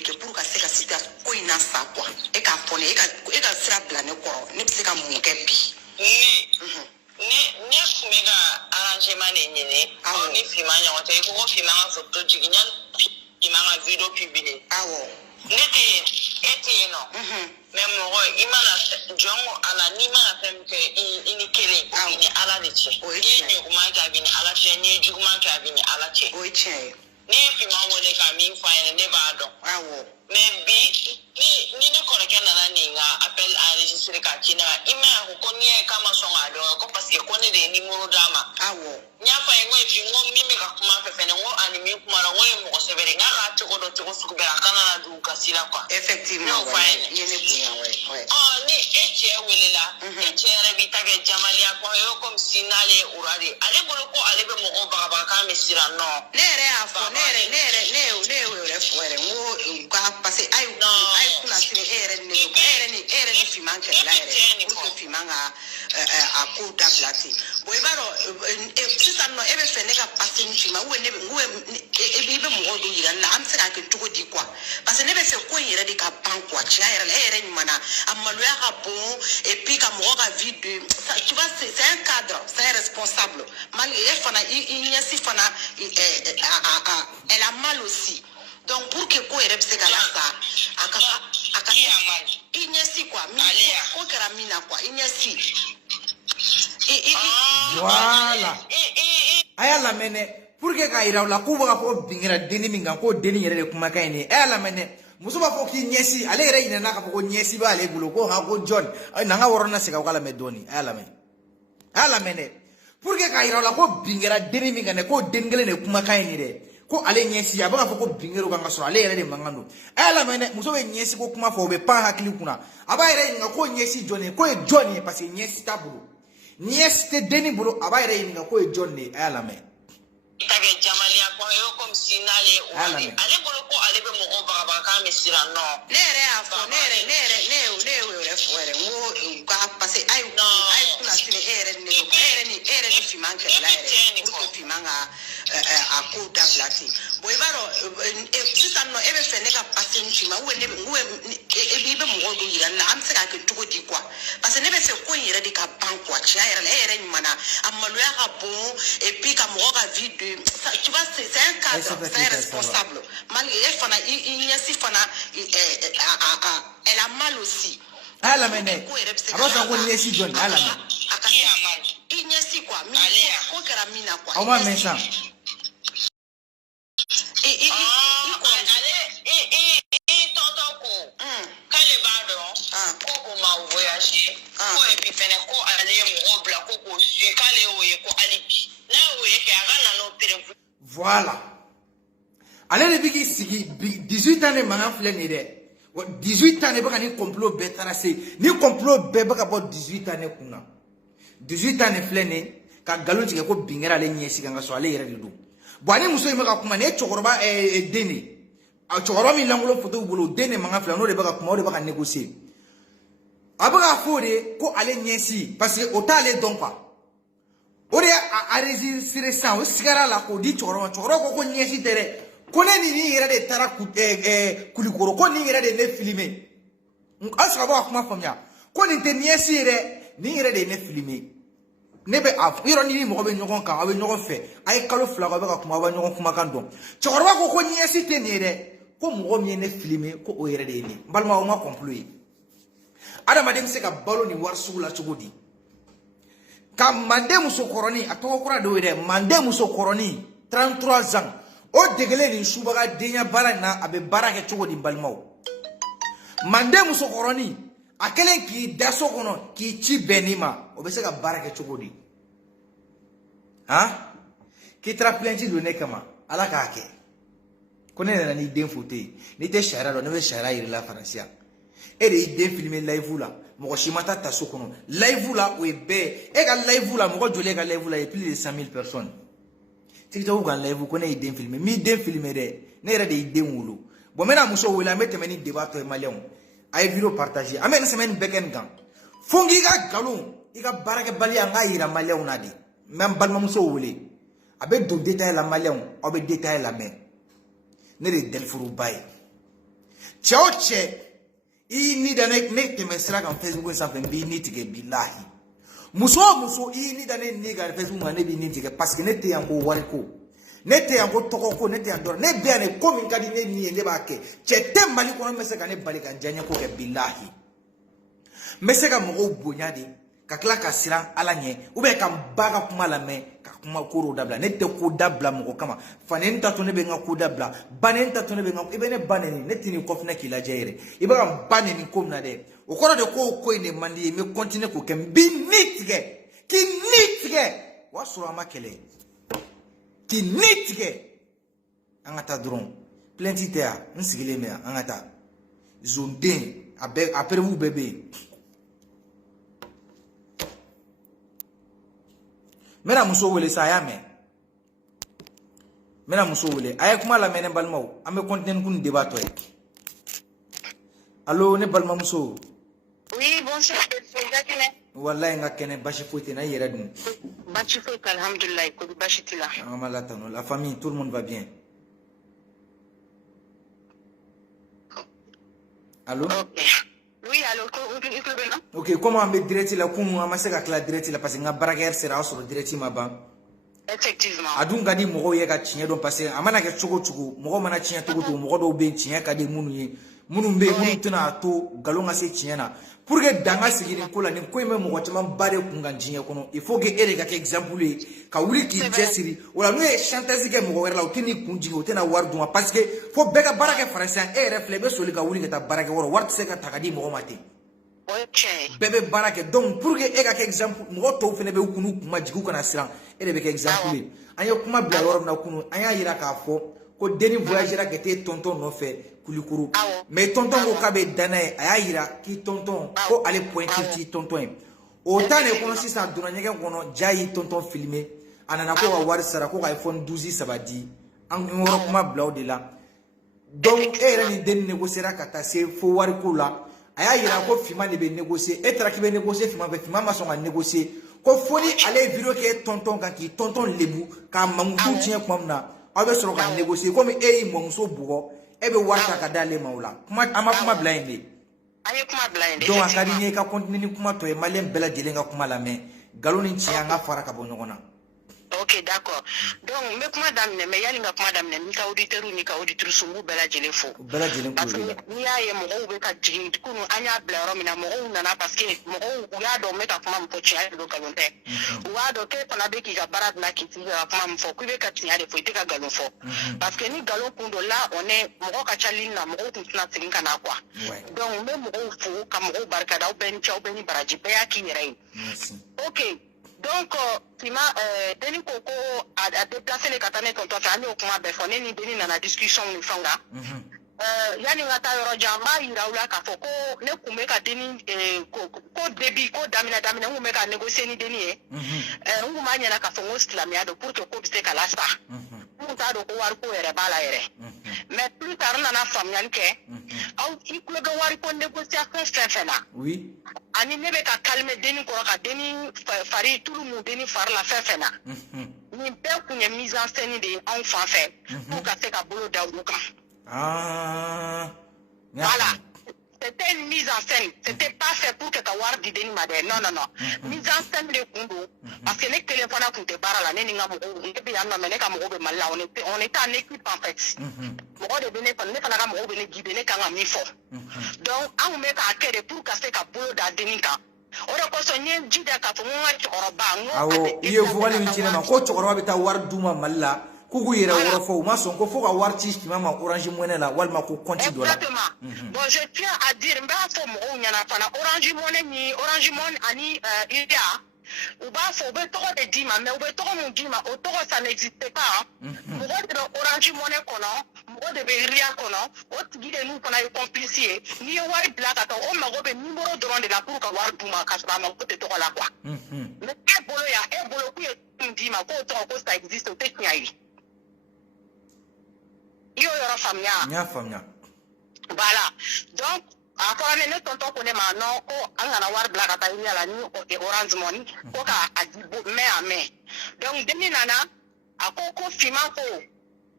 que pour ka se ka sita ko ina sa quoi e ka fone e ka sira bla ne ko ne se ka mun ke bi ni kumega arrangement ni ni filma nyawo te ko filma photo jiginya imanga video publié awo nete ete no même mo imana jongo ala ni mana fem ke ini kele ni ala leche ni kuma ka bi ni ala che ni juguma ka bi ni ala che o che ni filma wole ka mi fa ne ba do awo mais bi ni ko ke na ni nga appel enregistrer ka kina ima ko ni kama songa do ko parce que ko ne de ni muru dama awo nya fa ngo fi ngo mimi ka kuma fe fe ngo animi kuma ngo mo ko severe nga ka to ko do to su be kana na du ka sila kwa effectivement ni ne buya ouais ni eche welela eche rebi tage jamali akwa yo comme sinale urari ale bolo ko ale be mo ko ba ka mi sira no nere afo nere re fuere ngo ka passer ay kuna sine ere ni fimanke la ere pour que fimanga a ko da plati boy baro sisa no ebe fene ka passer ni fima we ne ngwe ebe mo do yira la am sera ke tugo di quoi parce que ne be se ko yira di ka pan quoi chia ere ni mana amalu ya ka bon et puis ka mo ka vie de tu vois c'est un cadre c'est un responsable malgré fana inyasi fana elle a mal aussi. Donc pour que quoi ere se kala sa aka inyasi quoi mi ko kera mina quoi inyasi voilà aya la mene pour que ka ira la ko ba ko bingira deni minga ko deni yere de kuma kai ni aya la mene muso ba fo ki nyesi ale yere ina na ka ko nyesi ba ale gulo ko ha ko John na nga worona se ka kala medoni aya la mene pour que ka ira la ko bingira deni minga ne ko dengele ne kuma kai ni de ko ale nyesi aba ka ko bingero ganga so ale yere de mangano ala mene muso be nyesi ko kuma fo be pa hakili kuna aba yere nga ko nyesi John ko e John parce que nyesi tabulu nyesi te deni bulu aba yere nga ko e John ne ala mene tage jamali akwa yo comme sinale urari ale bolo ko ale be mo ko ba ka mi sira no nere afo nere re fuere ngo ka passer ay kuna sine ere ni fimanke la ere pour que fimanga a ko da plati boy baro sisa no ebe fene ka passer ni fima we ne ngwe ebe mo do yira la am sera ke tugo di quoi parce que ne be se ko yira di ka pan quoi chia ere ni mana amalu ya ka bon et puis ka mo ka vie de tu vois c'est un cadre c'est un responsable malgré fana inyasi fana elle a mal aussi ala mene abasa ko nyesi John ala mene inyasi quoi mi ko kera mina quoi o ma mensa tonton ko kale ba do ko ma voyager ko e bi fene ko ale mo bla ko su kale o ye ko alibi na o ye ke aga na no pere voilà ale de bigi sigi 18 ans ne manga fle ni de 18 ans ne baka ni complot be tracé ni complot be baka bo 18 ans ne kuna 18 ans ne fle ne ka galon tige ko bingera le nyesi ganga so ale yere de do bwani muso yi maka kuma ne chokoroba deni a chokoroba mi langulo photo bolo deni manga fle no de baka kuma o de baka négocier abaka fode ko ale nyesi parce que o ta ale don quoi ore a enregistrer ça o sigara la ko di chokoroba ko nyesi tere ko ne ni yere de tara kulikoro ko ni yere de ne filmer asaka ba kuma famia ko ni te nyesi yere ni yere de ne filmer ne be af yero ni mo be nyogon kan abe nyogon fe ay kalo fla ko be ka kuma ba nyogon kuma kan don chokoroba ko nyesi te ni yere ko mo mi ne filmer ko o yere de ni balma o ma complot adama dem se ka balo ni war sugula chogodi kam mande muso koroni atoko kura do de mande muso koroni 33 ans o degele ni subaga denya bara na abe bara ke chogodi balmaw mande muso koroni akelen ki daso kono ki chi benima o be se ka bara ke chogodi ha ki tra plenty do ne kama ala ka ke kone na ni den fote ni te shara do ne be shara iri la farasia e de den filmer live la mo shimata taso kono live la o be e ga live la mo jole ga live la e plus de 100,000 personnes tiktok ga live ko ne den filmer mi den filmer de ne re de den wulu bo mena muso wula mete meni débat to malien ay vidéo partager amen semaine beken gan fongi ga galon iga barake bali anga ira malien na di même balma muso wule abe do détail la malien obe détail la men ne de del furu bay Ciao che. I need a neck to mesrak on Facebook something be need to get bilahi. Muso I need a nigga Facebook and maybe need to get paskinete and go wariko. Nete and go toko, nete and door, ne be a coming cardinal ni lebake. Chetem malikon mesaka ne balik and janako get bilahi. Meseka mo bunyadi. Kakla kasiran alanye ube kam baga kuma la me kakuma kuro dabla nete ko dabla mo kama fanenta to ne benga ko dabla banenta to ne benga ibene baneni netini ko fna kila jaire iba baneni ko na de o kora de ko ne mandi me continue ko kem bi nitge ki nitge waso amakele ki nitge angata dron plenty terre nsigile me angata zonde après vous bébé. Mena muso wele saya me. Mena muso wele. Aya kuma la mene balmao. Ame konten kun débat toy. Allo ne balma muso. Oui, bonjour. Wallahi nga kene bashi fouti na yera dun. Bashi fouti alhamdulillah ko bashi tila. Amala tano. La famille, tout le monde va bien. Allo? OK. Oui, alors, ok, comment on met direct là, comment on met ça direct là, parce que nga baraka sera sur direct ma ban. Effectivement. Adun gadi mogo ye ka tinya don parce que amana ke chogo mogo mana tinya to mogo do be tinya ka de munu ye munu be munu tuna to galonga se tinya na pour que danga sigiri ko la ni ko me mogo tama bare kunga tinya kono il faut que ere ka exemple ka wuri ki jesiri wala no e chantage ke mogo la otini kunji otena wardu parce que faut bega baraka français e reflebe soli ka wuri ka ta baraka woro wart se ka takadi mogo mate. Okay. Bébé barake donc pour que ega ke exemple mogo to fene be kunu kuma jigu kana siran ere be ke exemple anya kuma bla woro na kunu anya yira ka fo ko deni voyagera ke te tonton no fe kulikuru mais tonton ko kabe danae aya yira ki tonton ko ale pointir ti tonton o tane kono sisa duna nyege kono jayi tonton filmer anana ko wa war sara ko iPhone 12 sabadi an woro kuma bla de la donc ere ni den négociera kata se fo war ko la aya yira ko fima ne be négocier et tra ki be négocier fima be fima ma so nga négocier ko foni ale vidéo ke tonton kan ki tonton lebu ka mamutu tien komna abe so ka négocier comme e mo muso bugo e be warta ka dale maula kuma ama kuma blinde aye kuma blinde donc akadi ne ka continue kuma to e malem bela jelenga kuma la mais galoni tien nga fara ka bonogona. Ok, d'accord. Donc, me kuma damne, me yali nga kuma damne, ni ka auditeur ni ka auditrice mu bela jele fo. Bela jele ko ni ya ye mo be ka jigin kunu anya blero mina mo nana parce que mo ya do me ka kuma mo chia do galonte. Wa do ke pana be ki ga barad na ki ti ga kuma mo fo ku be ka tia de fo te ka galon fo. Parce que ni galon kundo là on est mo ka chalin na mo ku tuna tin kana kwa. Donc me mo fo ka mo barka da ben chao ben baraji be ya ki yere. Ok. Donc, Denis Koko a déplacé les Katanes tonton Fani au Kuma Befone, ni Denis dans la discussion nous faisons là. Yani ngata yoro jamba iraula ka foko ne kumeka Denis ko débit ko damina ngumeka négocier ni Denis ngumanya na ka fongo slamiado pour que ko bise kala sa. Muta do ko war ko ere bala ere. Mais plus tard na famyan ke au ikule ga war ko négociation fefena. Oui. Ani nebe ka calmer Denis ko ka Denis fari tout le monde Denis far la fefena. Ni be kunye mise en scène de enfant fait pour ka se ka bolo da uka. Ah. Voilà. C'était une mise en scène. C'était pas fait pour que Kawar di Denis Made. Non, non, non. Mise en scène de Kundu. Parce que les téléphones à Kunte Barala, les Ninga Mogo, on était bien nommé Kamogo Mala, on était en équipe en fait. Mogo de Bénéfon, les Fanaga Mogo Béné Guidé, Kangamifo. Donc, on met à quai pour casser Kabolo da Denika. Ora ko so nyen jida ka fo ngwa choroba ngo awo iye vuwale mitine ma ko choroba beta war duma malla kugu yera woro fo ma son ko fo ka war ci mama orange money la wal ma ko konti dola. Bon, je tiens à dire mba fo mo nyana fana orange money ni orange money ani idea ou ba fo be to de dima mais ou be to mo dima o to ça n'existe pas. Mo de orange money kono mo de be ria kono o tigide nu kono ay complice ni wari black ata o mago be numéro de la pour ka war duma ka ba ma ko te to la quoi. Mais e bolo ku e dima ko to ko ça existe o te nyai. Yo yoro famia. Nya famia. Voilà. Donc après ne tonton connaît maintenant ko angana war black ata ni ala ni o orange money ko ka adibo mais à main. Donc demi nana akoko fima ko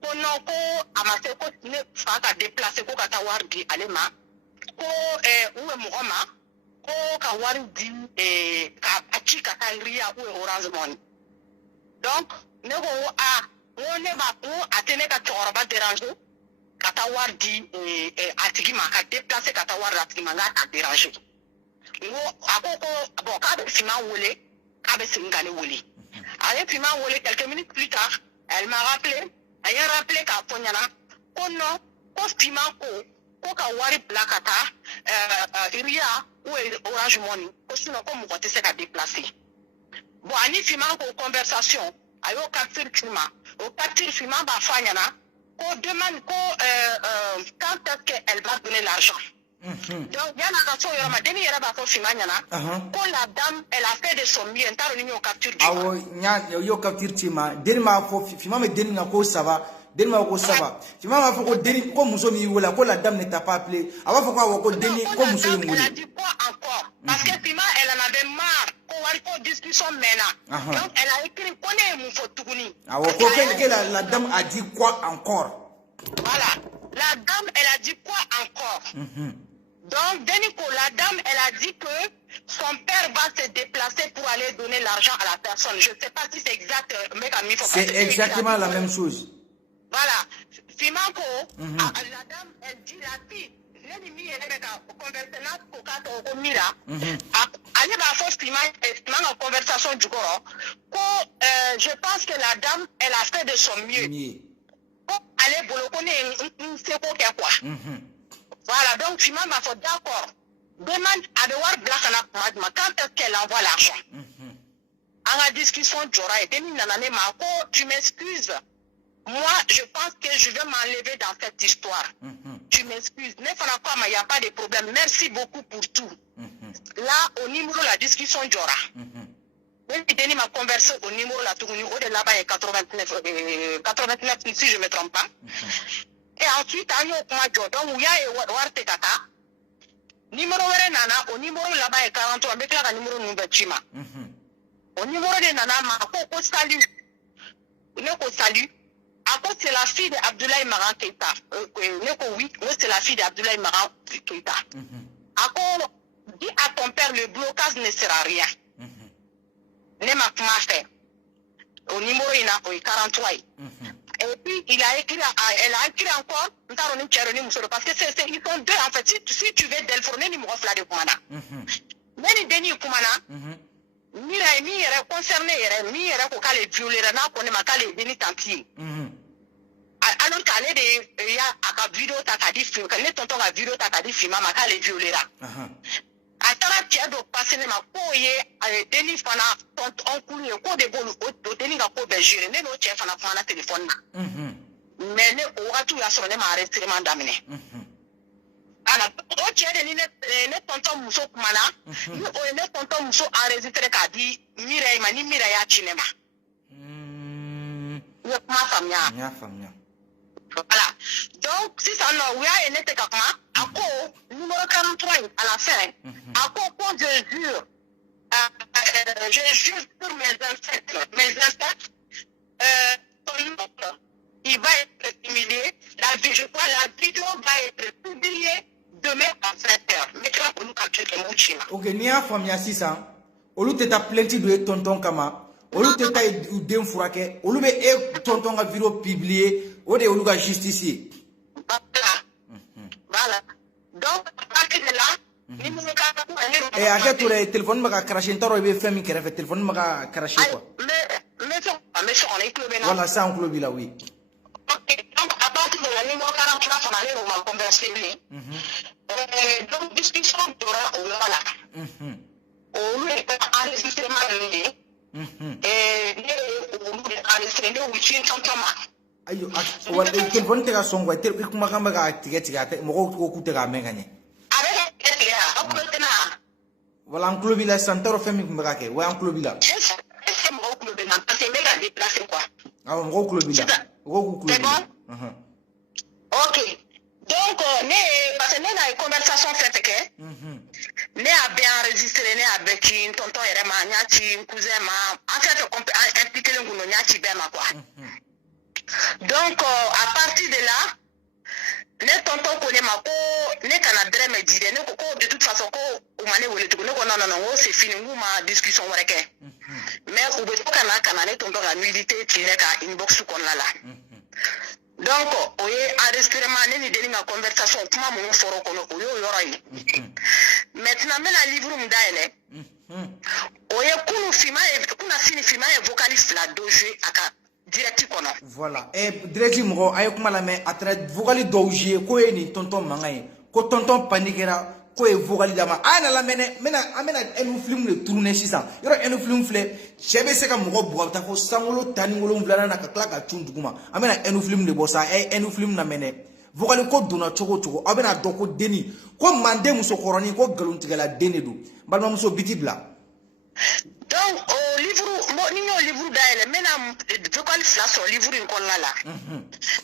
ko non ko amase ko ne fa ka déplacer ko ka ta wari di ale ma ko uwe mugoma ko ka wari di ka achi ka ta ria uwe Orange Money. Donc ne ko on ne ba ko atene ka choroba déranger ka ta wari di atigi ma ka déplacer ka ta wari atigi ma nga ta déranger. Ngo akoko bon ka be fima wole ka be singane wole. Allez fima wole quelques minutes plus tard, elle m'a rappelé, elle a rappelé ka fonyana ko non ko fima ko ka wari plakata iria ou Orange Money ko sinon ko mo kote se ka déplacer. Bon ani fima ko conversation ayo capture fima au capture fima ba fanyana ko demande ko quand est-ce qu'elle va donner l'argent. Donc, il y a un garçon, il y a un demi, il y a un fimanyana. Quand la dame, elle a fait de son mieux, elle a eu capture du ah oui, il y a capture tima. Denima faut fima me denina ko ça va. Denima ko ça va. Fima ma faut ko deni ko muso mi wala ko la dame ne t'a pas appelé. Ava faut ko deni ko muso mi wala. Elle a dit quoi encore? Parce que Fima, elle en avait marre. Qu'on discussion maintenant. Donc, elle a écrit qu'on est mon photoguni. Ah ouais, que la dame a dit quoi encore? Voilà. La dame, elle a dit quoi encore? Donc, Deniko, la dame, elle a dit que son père va se déplacer pour aller donner l'argent à la personne. Je ne sais pas si c'est exact, mais c'est exactement la même chose. Voilà. Fimanko, la dame, elle dit la fille, l'ennemi est allez va faire une conversation du corps. Je pense que la dame, elle a fait de son mieux. Allez, vous le connaissez, c'est quoi. Voilà, donc Fima m'a fait d'accord. Demande à devoir black quand est-ce qu'elle envoie l'argent. En la discussion, tu m'excuses. Moi, je pense que je vais m'enlever dans cette histoire. Tu m'excuses. Il n'y a pas de problème. Merci beaucoup pour tout. Là, au numéro de la discussion, Jora. Il m'a conversé au numéro de la tournée. Là-bas, il y a 89, si je ne me trompe pas. Et ensuite, il y a numéro au numéro là-bas est 43, avec la numéro Numbachima. Au numéro de Nana, ma salut. Salut. À cause c'est la fille d'Abdoulaye Maran Keita. Oui, c'est la fille d'Abdoulaye Maran Keita. À cause, dis à ton père, le blocage ne sert à rien. Ne m'a pas fait. Au numéro, il y a 43. Et puis, elle a écrit encore, parce que ils sont deux, en fait. Si tu veux Delphorné, il me refle de Kumana. Mais il dénie Kumana, il est concerné, il est violé, il est déni tanti. Alors qu'elle est il y a une vidéo, tu as dit, quand les tontons a vidéo, tu as dit, Fima, elle est violée là. Atara tia do passer ma koye deni fana on kulu ko de bolu o deni ga ko be jure ne no che fana fana téléphone na mais ne o watu ya so ne ma enregistrement damine ana o che de ni ne tonton muso kumana ni o ne tonton muso enregistré ka di mira ma ni mira ya cinema ne kuma famia voilà. Donc, si ça n'a rien été comme ça, à quoi, numéro 43 à la fin, à quoi je jure sur mes ancêtres, ton nom, il va être humilié, je crois la vidéo va être publiée demain à 20h. Mais là, pour nous capturer le mouchima. Ok, ni a famille assis ça, au lieu de ta plainte de tonton Kama, au lieu de ta d'un fourraquet, au lieu de tonton a vidéo publiée, au lieu de justifier. Voilà. Donc, à partir de là, et à quel tour le téléphone m'a craché, t'as réveillé fait mi le téléphone m'a craché quoi. Mais on est clubé là. Voilà, ça on clubé là, oui. Ok, donc à partir de la numéro 43, on allait on m'a conversé. Donc, discussion d'aura au là. Au lieu d'enregistrement et au lieu d'enregistrer, oui, tu entends mal. Ayo, wala telefon tega songwa telefon kuma kamba ga tiga mo ko kutega menganye avec tiga akultena wala en club la santaro femi kuma ga ke wa en club la est mo club na parce que mega déplacer quoi ah mo club la ko club OK donc parce que na une conversation faite que ne a bien enregistré ne avec une tonton Yerema nyati cousin ma en fait on peut impliquer le nguno nyati bema quoi. Donc, à partir de là, ne tonton connaît ma ko, ne canadre me dit, ne ko de toute façon, ko, ou mané ou le tout, non, c'est fini, ou ma discussion, mais ou beto kana ne tonton la milité, tu n'es qu'à inbox ou qu'on l'a là. Donc, oye enregistrement ne ni deni nga conversation kuma mo foro kono oyo yoroi. Maintenant mais la livre m'daele. Oye kunu fima kuna fini fima e vocaliste la doje aka direct kono. Voilà. Et direct mo ay kuma la mais atra vocaliste doje ko eni tonton mangai ko tonton panikera ko e vocaliste dama ana la mena amena enu film le tourner sisan yoro enu film fle chebe se ka mo bo ta ko sangolo tani ngolo mvlana na ka klaka chunduguma amena enu film le bossa enu film na mene vocaliste ko duna chogo abena doko deni ko mande muso koroni ko galuntigala deni du balma muso bitibla. Donc au livre mo livre daele mena vocaliste la so livre in kolla la.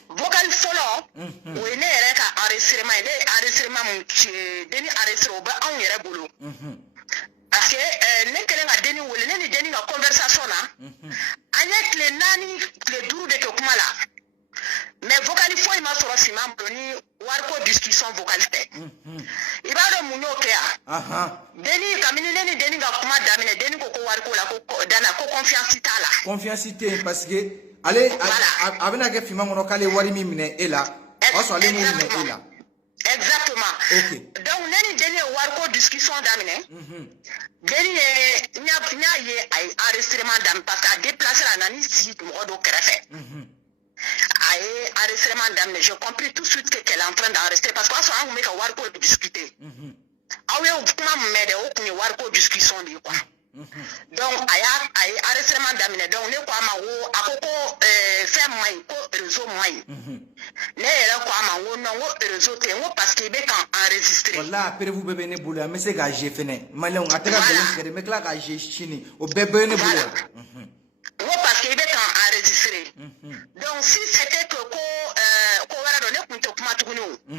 Vocal follow ou ne ere ka enregistrement deni enregistrement ba an yere bolo. Parce que ne kelen ga deni wole ne deni ga conversation na. Anya kle nani kle duru de ko kuma la. Mais vocal fo ima soro sima broni warko discussion vocalité. Ibado munyo kea. Deni kamini neni deni ga kuma damine deni ko warko la ko dana ko confiance tala. Confiance parce que allez abena ke fima ngono kale wari mi mine ela oso ale mi mine ela. Exactement. Okay. Donc neni deni warko discussion damine. Deni nya ye ay enregistrement dam parce que déplacer la nani si mo do krefe. Aïe, enregistrement d'âme, j'ai compris tout de suite qu'elle est en train d'enregistrer parce qu'on s'en met qu'à Warco discuter. Ah oui, comment m'aider au qu'on Warco discussion de quoi. Donc, aïe, enregistrement d'âme, donc, ne quoi ma ou, à coco, faire main, réseau main. Ne là quoi ma ou, non, réseau t'es ou parce qu'il est quand enregistré. Voilà, après vous bébé ne boule, mais c'est gagé fini. Malin, à travers le mais là, gagé chini, au bébé ne boule. Oui, parce qu'il est quand enregistré. Donc, si c'était que voilà, on est pour comment tout nous.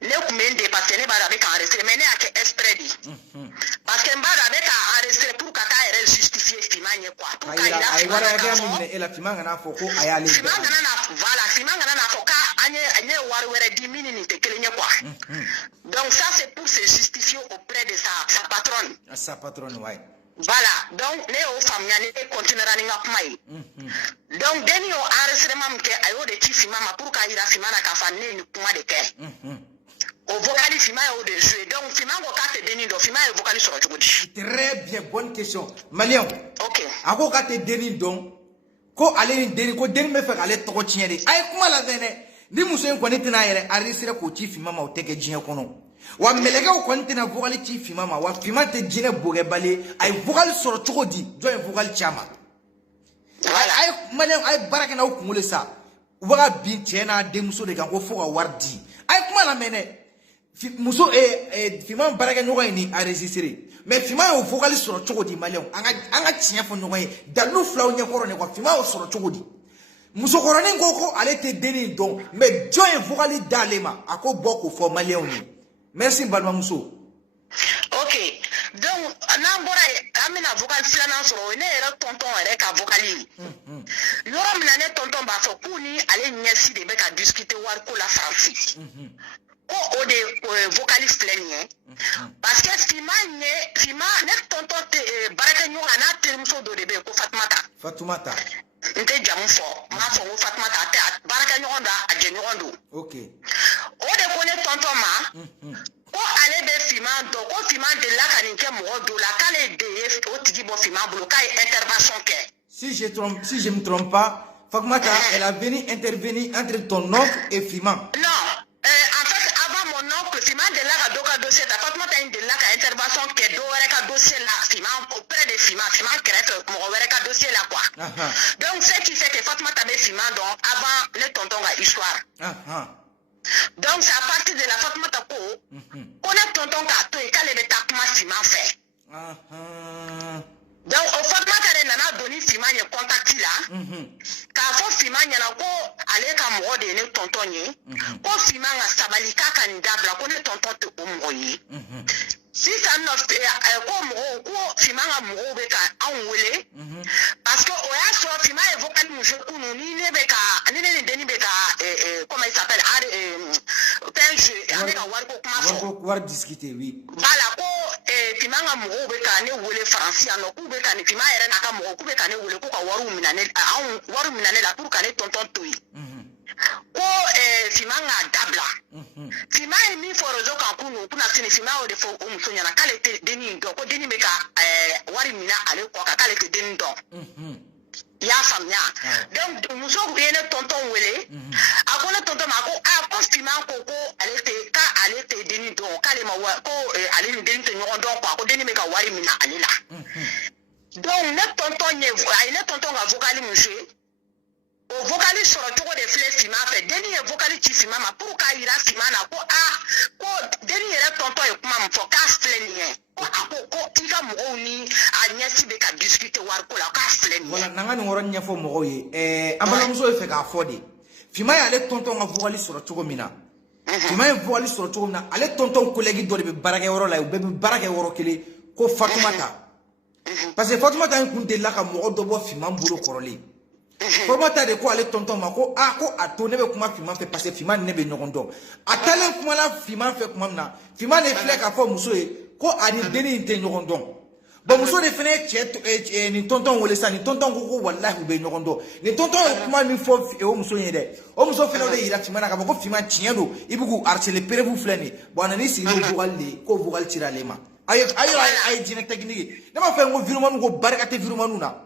Ne combien de parce que ne va avec enregistré, mais ne a que esprit. Parce que va avec enregistré pour qu'à justifier Fimane quoi. Pour qu'il a et la Fimane n'a pas faux à aller. Voilà, Fimane n'a pas qu'à anye warware 10 minutes que le quoi. Donc ça c'est pour se justifier auprès de sa patronne. Sa patronne, ouais. Voilà, donc les familles continueront à mailler. Donc, dès que enregistrement que ayo de tifima pour qu'il a fima na kafane ni kuma de ke. Au vocal fima au de jouer. Donc fima go kate deni do fima au vocal sur tugudi. Très bien, bonne question. Malien. OK. Ako kate deni don ko ale deni ko deni me fait ale to tiere. Ay kuma la vene. Ni muso en ko netina yere enregistrer ko tifima ma o teke jien kono. Wa melege o kontina vocal ti fima ma wa fima te jine boge bale ay vocal soro chogo di do en vocal chama ay malen ay baraka na ko ngole sa wa bin tena de muso de kan ko fo wardi ay kuma la mene muso fima baraka no ni enregistrer mais fima o vocal soro chogo di malen anga tien fo no dalu flaw nya korone ko fima o soro chogo di muso korone ngoko ale te deni don mais jo en vocal dalema ako boko fo malen ni. Merci Balma Mousso. OK. Donc, Nambora, Amina vocal flanan sur une erreur tonton avec un vocali. L'homme n'a tonton Bafokouni, allez niasi de bec à discuter Warko la France. Ko de vocaliste flanier. Parce que Fima net tonton Barakanyo ana termuso do debe ko Fatmata. Nte jamu fo, ma fo Fatmata te Barakanyo da a jenyondo. OK. O de connaît tonton ma. Ko ale be Fima do ko Fima de la kaninke mo do la kale de o tigi bo Fima bolo kai intervention ke. Si je me trompe pas, Fatmata elle a venu intervenir entre ton oncle et Fima. Non, en fait avant mon oncle Fima de la doka dossier ta Fatmata de la ka intervention ke do reka dossier la Fima auprès de Fima crève mo reka dossier la quoi. Donc ce qui fait que Fatmata be Fima donc avant le tonton ga histoire. Donc c'est à partir de la Fatmata ko on a tonton ka to e kale be takuma Fima fait. Donc au Fatmata de nana doni Fima ye contact là. Ka fo Fima nyana ko ale ka mo de ne tonton ye. Ko Fima nga sabali ka ndabla ko ne tonton te o mo ye. Si sisan nɔ ko mɔgɔw ko finman ka mɔgɔw bɛ ka anw wele parce que o y'a sɔrɔ finman ye vocal min fɔ kunun ni ne ni denni bɛ ka comment il s'appelle fɛn jouer an bɛ ka wariko kuma fɔ wari discuter oui voilà ko finman ka mɔgɔw bɛ ka ne wele faransi yan nɔ k'u bɛ ka ne finman yɛrɛ n'a ka mɔgɔw k'u bɛ ka ne wele k'u ka wariw minɛ ne la pour ka ne tɔntɔn to yen ko finman k'a dabila finman ye min fɔ réseau kan kunun kunna sini finman y'o de fɔ o muso ɲɛna k'ale tɛ denni in dɔn ko denni bɛ ka wari minɛ ale kɔ kan k'ale tɛ denni dɔn i y'a faamuya donc muso ye ne tɔntɔn wele a ko ne tɔntɔn ma ko finman ko k'ale tɛ denni dɔn k'ale ma ko ale ni denni tɛ ɲɔgɔn dɔn quoi ko denni bɛ ka wari minɛ ale la donc ne tɔntɔn a ye ne tɔntɔn ka vocal min jouer o vocali sɔrɔ cogo de filɛ finman fɛ denni ye vocali ci finman ma pour k'a yira finman na ko ko denni yɛrɛ tɔntɔn ye kuma min fɔ k'a filɛ nin ye ko a ko i ka mɔgɔw ni a ɲɛsi bɛ ka discuter wariko la k'a filɛ nin ye. voilà n'an ka nin yɔrɔ ɲɛfɔ mɔgɔw ye an balimamuso ye fɛ k'a fɔ de finman y'ale tɔntɔn ka vocali sɔrɔ cogo min na finman ye vocali sɔrɔ cogo min na ale tɔntɔn collègue dɔ de bɛ baarakɛyɔrɔ la u bɛɛ bɛ baara kɛ yɔrɔ kelen ko Fatumata parce que Fatumata in kun delila ka mɔgɔ dɔ bɔ finman bolo kɔrɔlen. Fatumata de ko ale tɔntɔn ma ko a to ne bɛ kuma finman fɛ parce que finman ne bɛ ɲɔgɔn dɔn a taalen kuma la finman fɛ kuma min na finman de filɛ k'a fɔ muso ye ko a ni denni in tɛ ɲɔgɔn dɔn bon muso de fana ye cɛ nin tɔntɔn wele sisan nin tɔntɔn ko walahi u bɛ ɲɔgɔn dɔn nin tɔntɔn ye kuma min fɔ o muso ye dɛ o muso fana de yira finman na k'a fɔ ko finman tiɲɛ don i bɛ k'u harceler preuve filɛ nin ye bon a nana i sigi n'o vocal de ye ko vocal cira ale ma a ye jinɛ technique ne m'a fɔ ko vidéoman ko barika tɛ vidéoman na.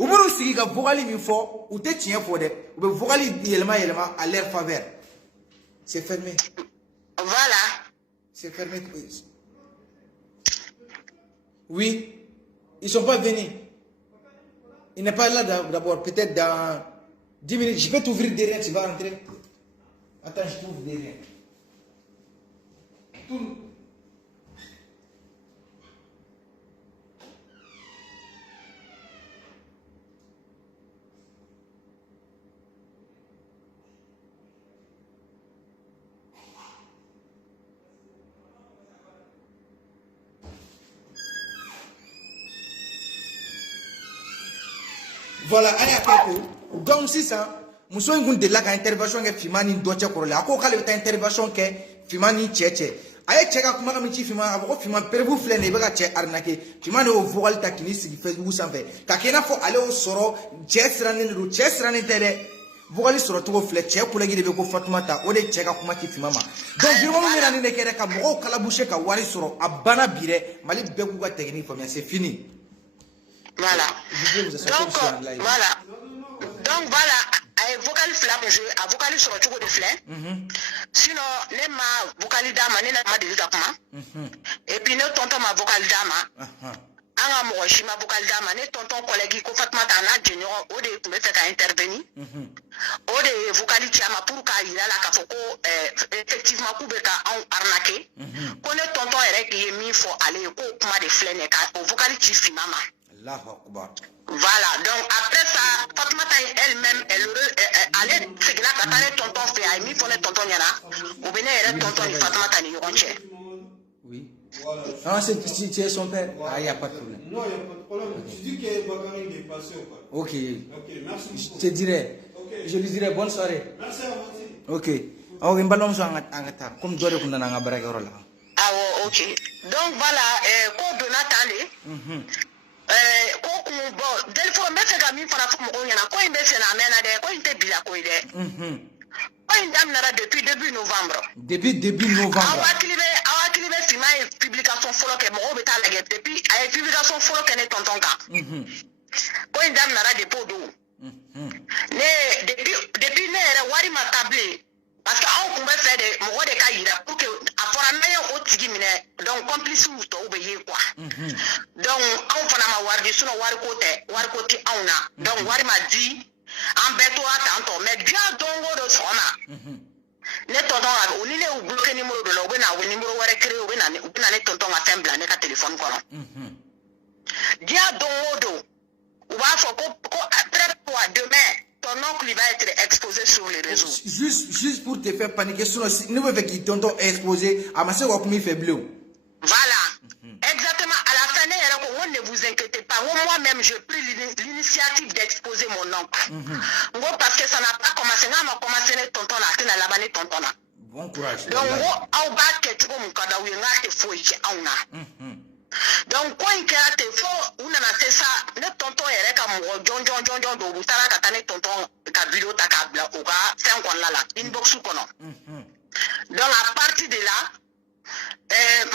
U b'u sigi ka vocal min fɔ u tɛ tiɲɛ fɔ dɛ u bɛ vocal yɛlɛma à leur faveur c'est fermé voilà c'est fermé oui ils sont pas venus il n'est pas là d'abord peut-être dans 10 minutes je peux t'ouvrir derrière tu vas rentrer attends je t'ouvre derrière tourne. Voilà, donc si ça, muso in kun delila ka intervention kɛ finman ni dɔ cɛ kɔrɔlen a ko k'ale bɛ taa intervention kɛ finman ni cɛ a ye cɛ ka kuma min ci finman a fɔ ko finman preuve filɛ nin ye i bɛ ka cɛ arnaquer finman de y'o vocal ta k'i sigi Facebook sanfɛ ka kɛ i n'a fɔ ale y'o sɔrɔ cɛ sirannen de don cɛ sirannen tɛ dɛ vocal sɔrɔ cogo filɛ cɛ collègue de bɛ ko Fatumata o de cɛ ka kuma ci finman ma donc vidéo min bɛna nin de kɛ dɛ ka mɔgɔw kalaboucher ka wari sɔrɔ a banna bi dɛ Mali bɛɛ k'u ka technique faamuya c'est fini. Voilà. Donc voilà, a vocal flamme jeu, a vocal sur le de flèche. Sinon, les ma vocal dama, ne ma déjà comment. Et puis nous tonton ma vocal dama. Anga mo shima vocal dama, ne tonton collègue ko Fatumata na junior o de me fait ka intervenir. O de vocal tiama pour ka ira la ka foko effectivement ku be ka arnaquer. Ko ne tonton ere ki mi fo aller ko kuma de flène ka o vocal ti finama. Allahu Akbar. Voilà, donc après ça, Fatumata elle-même, elle allait se gagner à faire tonton fait, elle mis pour les tontons yana, ou bien elle tonton de Fatumata ni yonche. Oui. Ah, c'est son père. Ah, il n'y a pas de problème. Non, il n'y a pas de problème. Okay. Tu dis qu'il est Bakary dépassé ou pas? Ok. Ok, merci beaucoup. Je te dirai. Okay. Je lui dirai bonne soirée. Merci à vous. Ok. Alors, on va lancer un retard. Comme toi, on a un barrage là. Ah, ok. Donc voilà, quand Donatale. Ko bon del fo me fe ga mi fara fo mo nyana ko imbe fe na mena de ko inte bila ko ide ko indam na depuis début novembre awa klibe fima e publication folo ke mo beta la get depuis ay publication folo ke ne tonton ka ko indam na de podo ne depuis ne re wari ma table parce que on pouvait faire des mo de ka yira pour que afora na yo tigi mine donc complice ou to be ye quoi donc on fana ma wardi suno war côté on a donc war ma di en beto attends mais dia dongo do sona ne tonton on ni le bloquer numéro de lo be na numéro ware créer o be na ne tonton a tembla ne ka téléphone kono dia dongo do ou va faut ko après toi demain ton oncle va être exposé sur les réseaux. Juste pour te faire paniquer, sinon si nous veut qu'il tonton exposé, à ma soeur, comme il fait bleu. Voilà. inquiétez pas. Moi-même, j'ai pris l'initiative d'exposer mon oncle. Parce que ça n'a pas commencé. On a commencé à tonton là-bas, tonton là. Bon courage. Donc, on va que tu vas me cadrer, on a que faut y aller. Donc, quand il y a des fois, on a fait ça, le tonton est comme John, do butara katane tonton kabilo takabla, ou ka, c'est un là, inbox ou kono. Donc, à partir de là,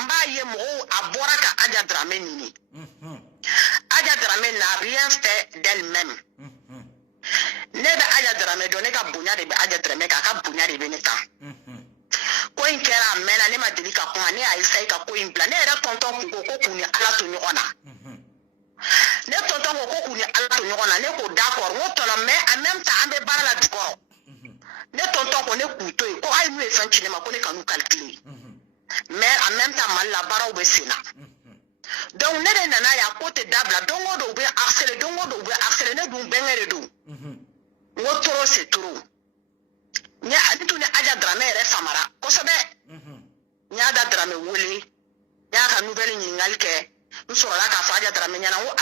mba ye mo a boraka Adja Dramé nini. Adja Dramé n'a rien fait d'elle-même. Nebe Adja Dramé donné ka bunya de Adja Dramé ka bunya de beneta. Ko in kera mena ne ma deli ka kuma ne a isai ka ko in plan ne era tonton ko kuni ala to nyona. Ne tonton ko kuni ala to nyona ne ko d'accord ngo tono mais en même temps ambe bara la diko. Ne tonton ko ne kuto ko ay nu e fan cinema ko ne kanu calculer. Mais en même temps mal la bara obesina. Donc ne de nana ya côté dabla dongo do be harceler ne dum bengere do. Ngo toro c'est trop. Nya anitu ne Adja Dramé re famara ko sabe. Nya Adja Dramé wole. Nya ka nouvelle nyingal ke. Nsoro la ka fa Adja Dramé nya na wo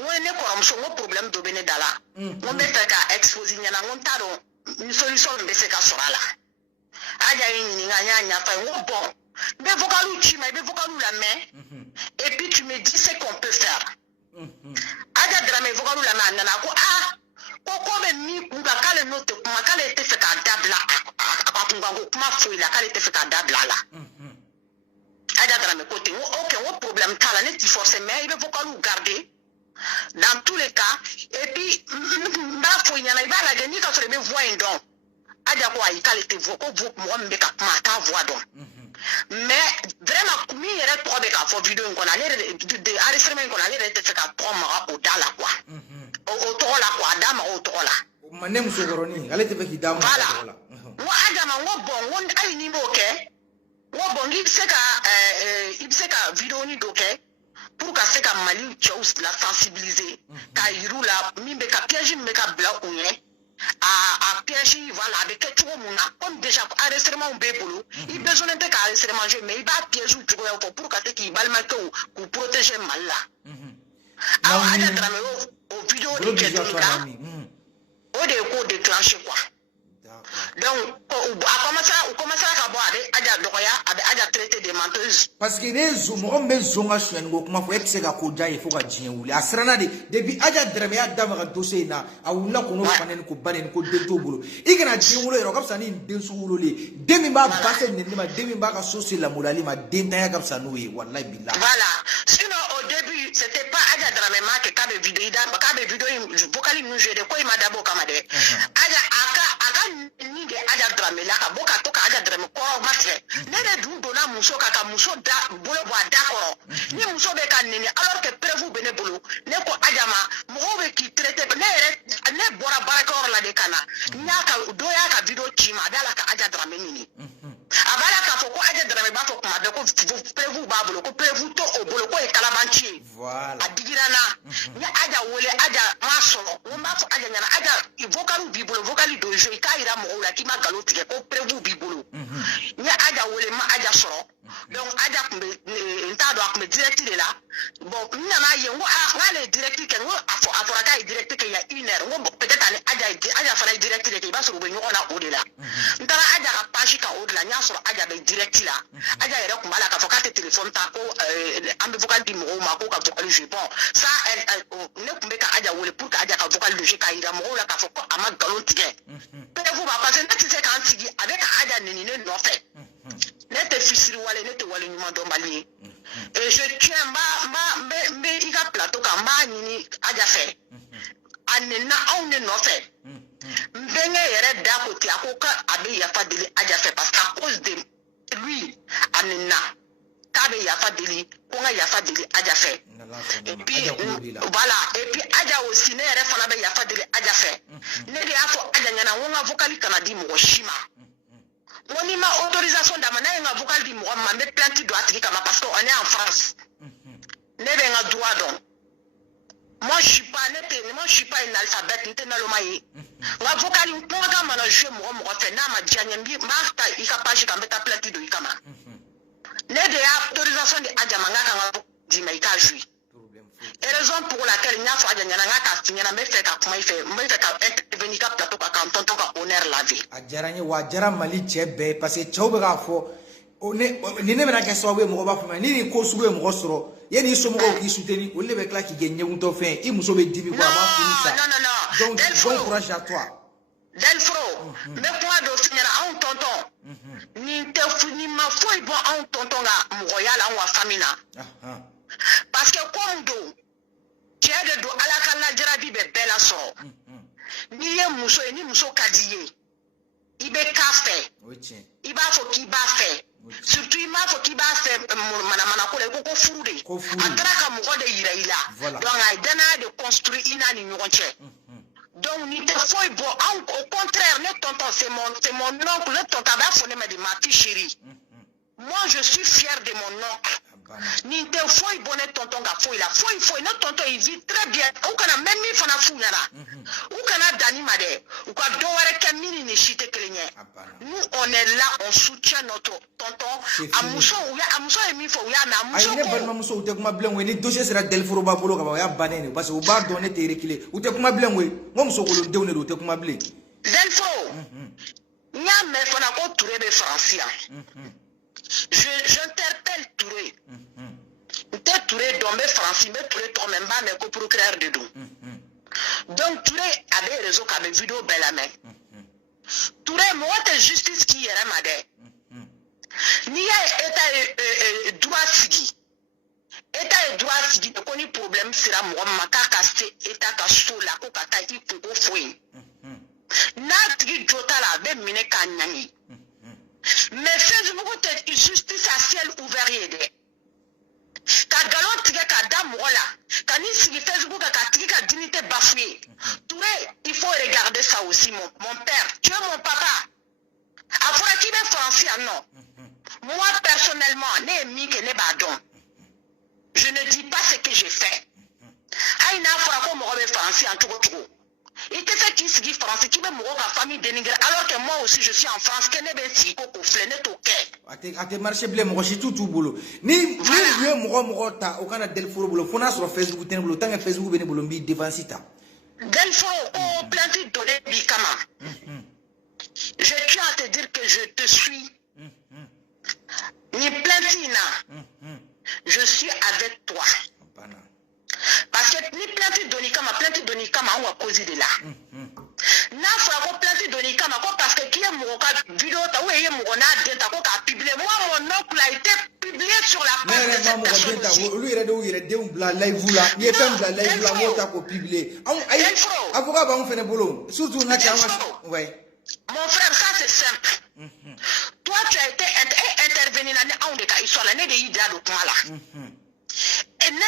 ngo ne ko so ngo problème do bene dala. Ngo be ka exposer nya na ngo taro une solution be se ka sorala. Adja yin nya fa ngo bon. Be vocalu tu mais be vocalu la main. Et puis tu me dis ce qu'on peut faire. Adja Dramé vocalu la main na ko Koko be mi kuga kale note kuma kale te fe ka dabla apapunga ngo kuma foila kale te fe ka dabla la. Adja Dramé côté OK on problème tala ne ti forcer mais il faut qu'on garder dans tous les cas et puis ba foina na ba la geni ka so be voix donc Adja ko ay kale te voix ko mo mbe ka kuma ta voix donc. Mais vraiment kumi yere to be ka fo vidéo ko na le de enregistrement ko na le te fe ka prendre au dala quoi. Otola kwa dama otola manem sogoroni ale te feki dama otola wa adama ngo bon ay ni boke ngo bon ibseka vidéo ni doke pour ka seka mali chose la sensibiliser ka irula mimbe ka piège mbe ka bla unye a piège voilà avec tout muna comme déjà enregistrement bébolo il besoin de ka enregistrement je mais il va piège tout pour ka te ki balma ko pour protéger mal là Adja Dramé au vidéo de Kedonika, au déco déclenché quoi. Donc, on commence à voir Adja Doya, Adja traité des menteuses. Parce que les hommes zonga shengo kuma faut être sega koja il faut ka djinwuli asrana de depuis Adja Dramé ya dama ka dossier na awula kono fanen ko banen ko dento bolo igana djinwulo ro kapsa ni densu wulole demi ba basse ni ma demi ba ka sosi la mulali ma denta ya kapsa no we wallahi billah. Voilà. Sinon au début c'était pas Adja Dramé ma que kabe vidéo da kabe vidéo vocali nous jeu de ko ima dabo kamade. Adja aka ni de Adja Dramé la ka boka to ka Adja Dramé ko masre. Ne de dona muso ka muso da bolo wa d'accord. Ni muso be ka nini alors que prévu bene bolo ne ko Adja ma mo be ki traité ne bora barakor la de kana. Nyaka do ya ka vidéo chima dala ka Adja Dramé nini. Abala ka foko Adja Dramé ba foko ma de ko prévu ba bolo ko prévu to o bolo ko e kalabanchi. Voilà. Adigirana. Nya Adja wole Adja ma solo. Mo ma fo Adja nyana Adja vocalu bibolo vocalu dojo ikaira mo la ki ma galote ko prévu bibolo. Nya Adja wole ma Adja solo. Donc Adja kumbe ntado akumbe direct de là. Bon nyana ye ngo ngale direct ke ngo afora ka direct ke ya 1 heure ngo peut-être ani Adja fana direct de ke ba soro be nyona o de là. Ntara Adja ka page ka o de là nya soro Adja be direct là. Adja yere kumbala ka foka te téléphone ta ko ambe vocal di mo ma ko ka vocal je bon ça ne kumbe ka Adja wole pour ka Adja ka vocal je ka ira mo la ka foko ama galon tige. Peut vous va passer na tise kan tigi avec Adja nini ne no fait. Ne te fisiri wale ne te wale nyuma do mbali. Et je tiens ma iga plateau ka ma nini Adja fait. Anena on ne no fait. Mbenge yere da côté akoka abe ya fa deli Adja fait parce qu'à cause de lui anena kabe ya fa deli konga ya fa deli Adja fait. Et puis voilà et puis Adja aussi ne yere fana be ya fa deli Adja fait. Ne de afo Adja nyana wonga vocali kanadi mo shima. On ma autorisation d'amener un vocal du moi, ma met plainte doit être parce qu'on est en France. Ne venga droit donc. Moi je suis pas une alphabète, n'était pas l'omaï. La vocal une point manager moi fait na ma djanyambi marta ikapaji ka meta plainte do ikama. Ne de autorisation de Adja manga ka di maika jui. raison pour laquelle il y a fait des gens qui ont fait comment il fait, intervenir à plateau quand tonton a honneur la vie. A jaranye wa jara mali chebe parce que chobe ga fo ni ne mena ke so we mo ba fuma ni ko su we mo soro ye ni so mo ko ki soutenir o le be kla ki genye un to fin i muso be dibi ko ma fini ça. Non. Donc bon courage à toi. Delfro, mais quoi de finir à un tonton? Ni te fini ma foi bon à un tonton là, mon royal à wa famina. Parce que comme do tu as de do ala kana jarabi be bela so. Ni ye muso ni muso kadiye. Ibe kafe. Il va faut qu'il va faire. Surtout il m'a faut qu'il va faire mana ko le ko furude. Atraka mo de ira. Donc il donne de construire ina ni ngonche. Donc ni te faut bon au contraire le tonton c'est mon oncle le tonton va fonder me de ma petite chérie. Moi je suis fier de mon oncle. Ni te foi bonnet tonton ga foi la foi notre tonton il vit très bien ou kana même mi fana funyara ou kana dani made ou ka do ware kamini ni chite kelenye. Nous on est là on soutient notre tonton amuso et mi fo ya na amuso ay ne balma muso te kuma blen we ni dossier sera Delfro ba bolo ka ya banene parce que o ba donner te reculer ou te kuma blen we mo muso ko lo dewne do te kuma blen Delfro nya me fana ko Touré be français. J'interpelle Touré. Touré tombé français, mais Touré tombe même pas, mais pour créer de dos. Donc Touré a des réseaux qui avaient vidéo belle à main. Touré, moi, c'est justice qui est ramadé. Ni état droit sigi. État droit sigi, de connu problème, c'est la moi, ma cacasse, état cassou, la coca, il faut go fouiller. Natri jota la be mine kanyani. Mais Facebook te justice à ciel ouvert yede. Ka galon tige ka dam wala. Ka ni sigi Facebook ka tige ka dignité bafouée. Touré, il faut regarder ça aussi mon père. Tu es mon papa. Afora qui est français non. Moi personnellement, ne mi que ne badon. Je ne dis pas ce que j'ai fait. Aïe na afora ko mo be français en tout. Il te fait qui s'y français, qui veut mourir la famille dénigrée, alors que moi aussi je suis en France, que ne veut s'y coco flâner au quai. A te marché blé, moi j'ai tout boulot. Ni moi ta au Canada Delfro boulot, faut sur Facebook ten boulot, tant que Facebook bene boulot bi devant sita. Delfro, oh planté donné bikama. Je tiens à te dire que je te suis. Ni plantina. Je suis avec toi. Parce que ni planté donikama on va causer de là. Na fera planté donikama parce que qui est mon vidéo ta ou est mon denta ko ka publié. Moi mon oncle a été publié sur la page de cette personne. Lui il est de un live là, il est fait un live là moi ta ko publié. Avocat va on faire boulot. Surtout na ouais. Mon frère ça c'est simple. Toi tu as été intervenu dans un de cas histoire là né de ida do là. Et ne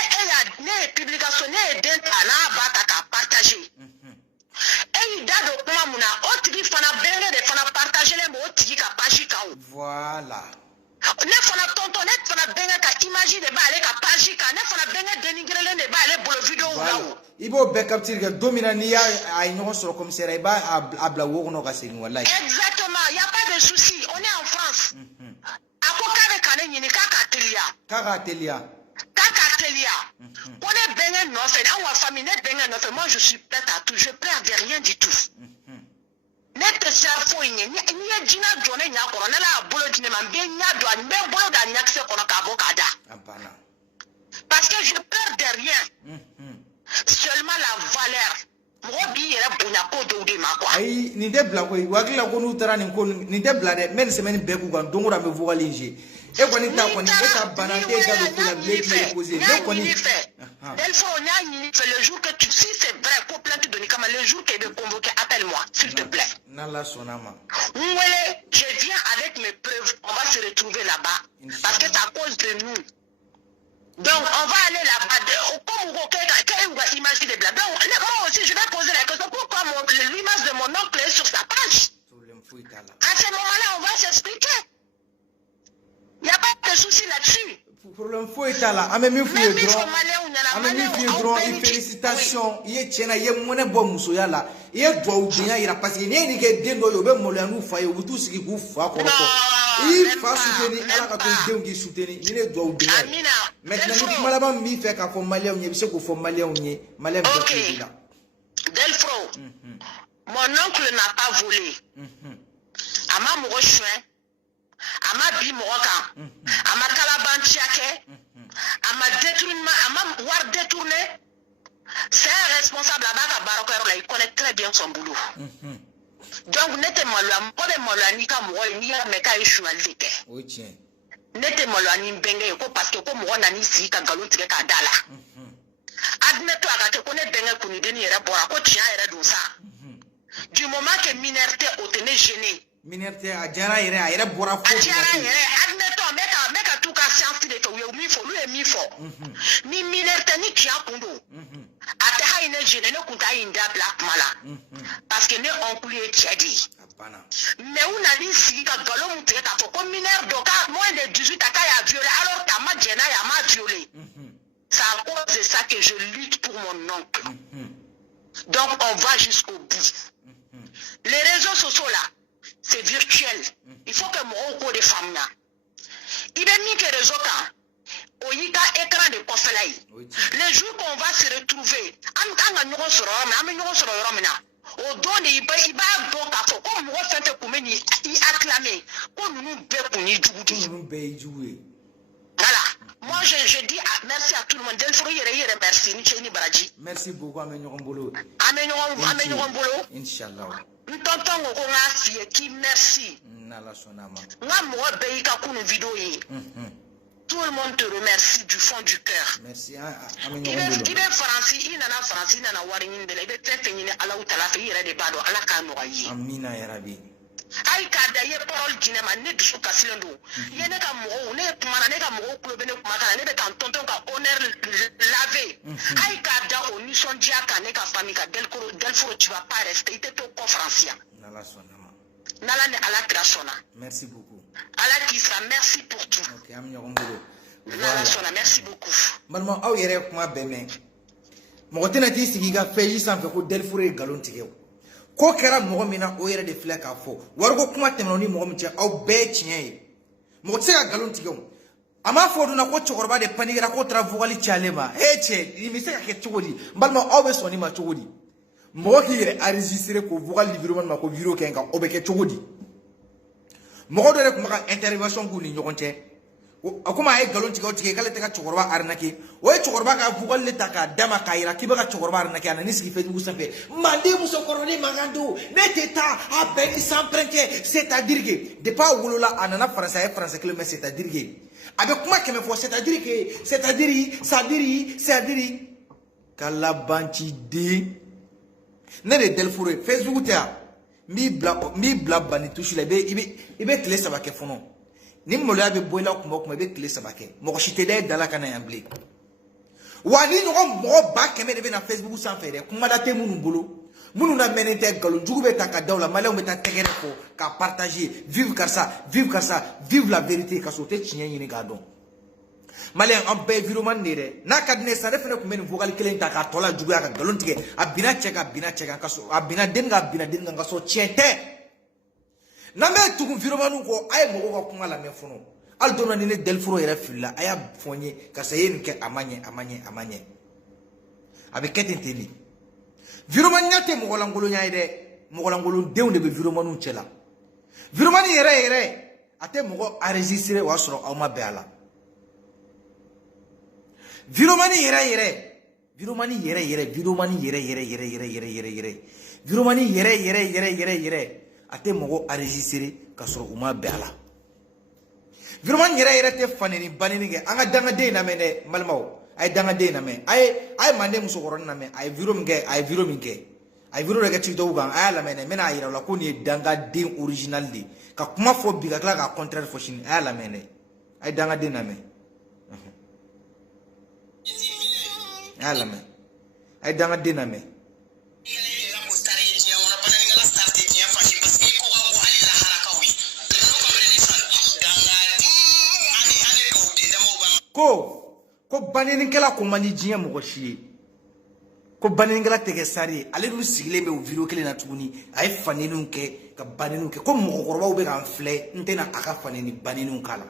publication ne denta na bata ka partager. Et il dado kuma muna otigi fana benge de fana partager les mots otigi ka page ka o. Voilà. Ne fana tonton ne fana benge ka image de ba ale ka page ka ne fana benge dénigrer le ne ba ale bolo vidéo là o. Ibo backup tirga domina ni ya ay no sur commissaire ay ba abla wo no ka seni wallahi. Exactement, il y a pas de souci, on est en France. Akoka be kane nyini kaka telia. Kaka telia. On est bien noffé, dans ma famille, moi je suis prête à tout, je perds de rien du tout. Net cerveau, il y a Gina Johnny Yakon, on a la boule de parce que je perds de rien. Seulement la valeur. Ayi ni de bla koy wakila ko nu tara ni ko ni de bla de men semaine be ku kan dongora me voyaler e ko ni ta ko ni e ta banante ga do ko la blé poser donc ko ni Delfro ni fait le jour que tu si c'est vrai pour plainte de Nikama le jour qu'il veut convoquer appelle-moi s'il te plaît. Nala sonama. Mwele je viens avec mes preuves on va se retrouver là-bas parce que c'est à cause de nous. Donc, on va aller là-bas. Comme on va imaginer des blagues. Donc, moi aussi, je vais poser la question. Pourquoi l'image de mon oncle est sur sa page? À ce moment-là, on va s'expliquer. Il n'y a pas de souci là-dessus. Problème fou est là. Félicitations. Il est tient à y mon bon moussoya là. Il est droit ou bien il a passé. Il n'y a que des dollars. Ben mon l'anou faille ou tout ce qui vous fait. Il faut soutenir. Il a qu'à soutenir. Il est droit ou bien. Maintenant, ni malaba mi fait qu'à fond malien on y est, qu'on font malien on y est, malien bien là. Delfro, mon oncle n'a pas volé. Ama mo chouin, ama bi mo ka, ama kalaban chiake, ama détournement, ama war détourné. C'est un responsable là-bas à Barokero là, il connaît très bien son boulot. Donc n'était malwa, mo be malwa ni ka mo ni ya meka journaliste. Oui tiens. N'était malwa ni benga ko parce que ko mo na ni si ka galon tike ka dala. Admettons que tu connais bien que nous donnons les rapports, que tu as tout ça. Du moment que minorité obtenait gêné. Minorité a déjà eu un rapport à fond. Admettons, mais qu'à tout cas, science de que oui, il faut lui mi fort. Ni minorité ni qui a kundo. Ata ine gêné ne kuta inda black mala. Parce que ne on plus tchadi. Mais on a dit si ka galon monter ka faut comme mineur donc moins de 18 ans a violé alors ta ma gêné ya ma violé. C'est à cause de ça que je lutte pour mon oncle. Donc, on va jusqu'au bout. Les réseaux sociaux, là, c'est virtuel. Il faut que mon oncle de femmes, là, il est mis que les réseaux, quand il y a écran de coffre là, les jours qu'on va se retrouver, au don il va donc à faut comme moi fait pour me y acclamer, comme nous bécouni. Voilà. Moi, je dis merci à tout le monde. Merci. Merci beaucoup, Amenyorambolo. Amenyorambolo. Inch'Allah. Merci. Tout le monde te remercie du fond du cœur. Merci. Il est français, il n'a pas français, il n'a pas warin de l'ébé, il a la outala, il a des bados, à la canoïe. Amina Yarabi. Aïe, d'ailleurs, parole d'inema, n'est de sous Cassilo. Il y a un mot, n'est pas un mot, club, n'est pas un tonton, honneur lavé. Aïe, d'ailleurs, au Nisson Diaka, n'est qu'à famille, Delfo, tu vas pas rester, il était au conférencier. Nala Sonama. Nala ne à la Krasona. Merci beaucoup. Allah qui sera, merci pour tout. Ok, Amenyorambolo. Nala Sona, merci beaucoup. Maman, aw yere kuma beme. Mo tena ti sigiga feyi san fe ko Delfo e galon tigeo. Ko kera mo mina o yere de fle ka fo. Wargo kuma temno ni mo mi che aw be chien. Mo tse ga galon tigeo. Ama fo do na ko chogorba de panigira ko travali chalema. Che, ni mi se ka ke chogodi. Balma aw be soni ma chogodi. Mo ki yere enregistrer ko vocal livrement ma ko viro kenga obeke chogodi. Mo do re kuma intervention ku ni nyokonche. Akuma ay galon tigao tige kala teka chogorba arnaki o chogorba ka vocal le taka dama kaira kiba ka chogorba arnaki ana nisiki fe du safe mande muso korone magando ne teta a beni s'emprunter c'est-à-dire que de pas wolola anana français que mais c'est-à-dire que avec kuma keme fo c'est-à-dire que c'est-à-dire kala banchi de ne de Delfour Facebook ta mi bla bani touche la ibe tele ça va ke fono ni molo ya be boila kuma be kle sabake mo shitele dala kana yamble wani no mo ba keme de na Facebook sans faire kuma da te munu bolo munu na menete galo jugu be taka dawla mala be ta tegere ko ka partager vivre la vérité ka sote chien yini gadon malien en be virement nere na kadne sa refene ko men vocal kelen ta ka tola jugu ya ka galon tige abina cheka ka so abina denga ka so chete Namé tout environnement ko ay mo ko kuma la mefono al dona ni Delfo yera filla aya fonye ka sayen ke amanye avec ketenteli environnement nyate mo golangolo nyaay de mo golangolo dewnde be environnement nu chela environnement yere ate mo ko enregistrer wa soro awma be ala environnement yere ate mogo enregistrer ka soro uma bela vraiment yere te fanini banini ge anga danga de na mene malmaw ay danga de na me ay mande muso koron na me ay viro ge ti do gang ay la mene mena ayira la ko ni danga de original di ka kuma fo bi ka ka contraire fo shin ay la mene ay danga de na me ay la me ay danga de na me ko baneni kala ko mani jinya mo shi ko baneni kala tege sari ale du sigile be o video kele na tuguni ay fanenu ke ka banenu ke ko mo ko roba be kan fle ntena aka faneni banenu kala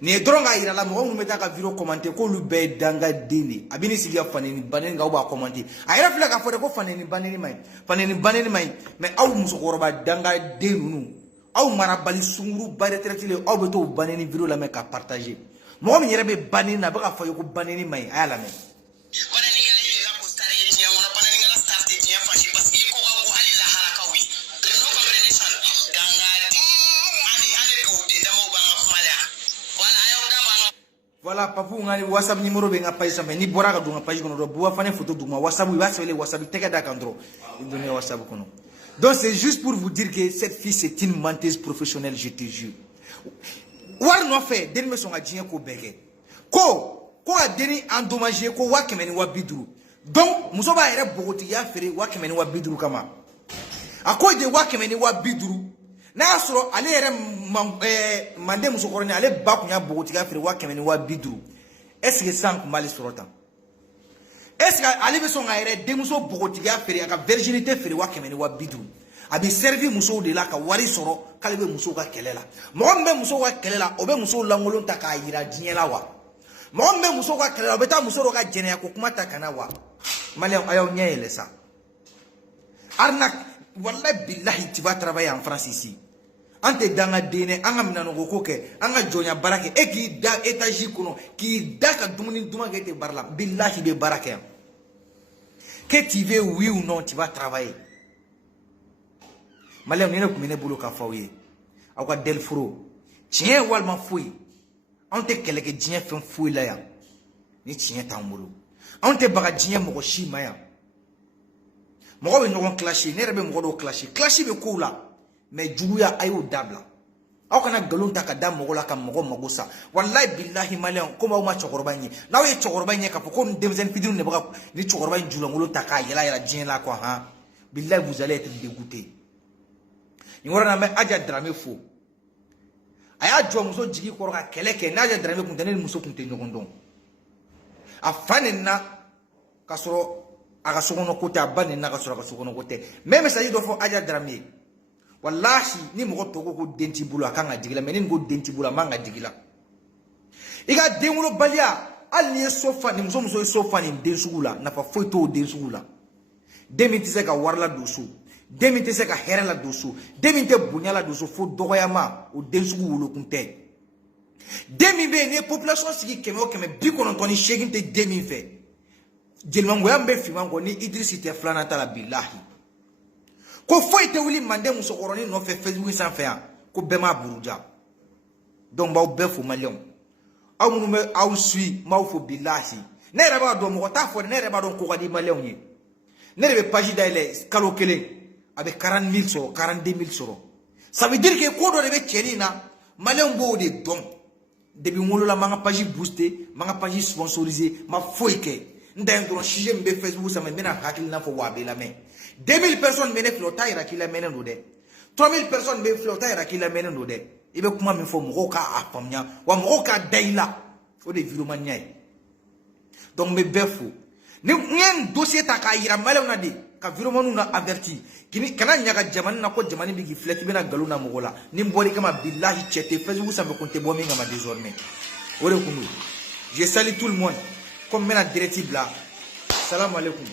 ni dronga ira la mo meta ka vidéo commenter ko lu be danga dini abini sigia faneni baneni ga ba commenter ayra fila ka fode ko faneni baneni mai mais aw muso koroba danga denunu aw marabali sunguru bare tretile aw beto baneni vidéo la me ka partager mo mi yere be baneni na ba ka fayo ko baneni mai ayala me voilà papu ngani WhatsApp numéro be nga page mais ni boraka dunga page kono do buwa fane photo duma WhatsApp il va se les WhatsApp teka da kandro il donner WhatsApp kono. Donc c'est juste pour vous dire que cette fille c'est une menteuse professionnelle, je te jure. War no fait den me son adien ko bege ko a deni endommagé ko wa kemeni wa bidru donc muso ba ere bogoti ya fere wa kemeni wa bidru kama ako de wa kemeni wa bidru na soro ale ere mande muso korone ale ba kunya bogoti ya fere wa kemeni wa bidru est-ce que ça mali sorota est-ce que ale be son ere de muso bogoti ya fere aka virginité fere wa kemeni wa bidru abi servi muso de la ka wari soro kalebe muso ka kelela mo mbe muso ka kelela obe muso langolon ta ka yira dinyela wa mo mbe muso ka kelela obeta muso ro ka jene ko kuma ta kana wa mali ayo nyele sa arnak wallahi billahi tu vas travailler en France ici ante danga dene anga minano ko ke anga jonya barake e ki da étage kuno ki da ka dumuni duma ke te barla billahi be barake que tu veux oui ou non tu vas travailler. Malem ni ne kumene bulu ka fawye akwa del furo tien walma fouy ante keleke dien fen fouy la ya ni tien tambulu ante baga dien mo shi maya mo be no clasher ne rebe mo do clasher be kula mais juya ayo dabla akana galon ta ka dam mo la kam mo magosa wallahi billahi malem ko ma chokorbanyi nawe chokorbanyi ka ko demzen fidiru ne baga ni chokorbanyi jula ngolo ta ka yela dien la quoi hein billahi vous allez être dégoûté. Ni wara na me aja drame fo aya jo muso jigi ko ka keleke na aja drame kunte ne muso kunte nyogondon afane na kasoro aga sogono kote abane na kasoro aga sogono kote même ça dit do fo aja drame wallahi ni mo to ko denti bula kanga digila mais ni go denti bula manga digila iga dengulo balia ali sofa ni muso sofa ni densugula na fa foto densugula demiti ka warla dosu demite se ka hera la dosu demite bunya la dosu fo dogoyama o densugu wolo kunte demi be ne population sigi keme o keme bi kono toni sheginte demi fe jelmango yambe fimango ni Idriss te flana ta la billahi ko fo ite wuli mande muso koroni no fe Facebook sans faire ko bema buruja donc ba be fo malion aw munu me aw sui ma fo billahi ne reba do mo ta fo ne reba do ko gadi malion ni ne rebe page dale kalo kele avec 40 000 soro 42 000 soro ça veut dire que ko do rebe chelina malin bo de don depuis ngolo la manga page booster manga page sponsorisé ma foike ndendro chije mbe Facebook ça me mena hakil na fo wabe la main 2000 personnes mene flota ira kila mene no de 3000 personnes mbe flota ira kila mene no de ibe kuma mi fo mo ka apamnya wa mo ka daila o de vidéo manyai donc me befu ni ngien dossier ta ka ira malin na de ka viromanu na averti kini kana nyaga jamani na ko jamani bigi fleti bena galuna mogola ni mbori kama billahi chete Facebook ça me compte bomi ngama désormais ore kunu je salue tout le monde comme mena directive là salam alaikum.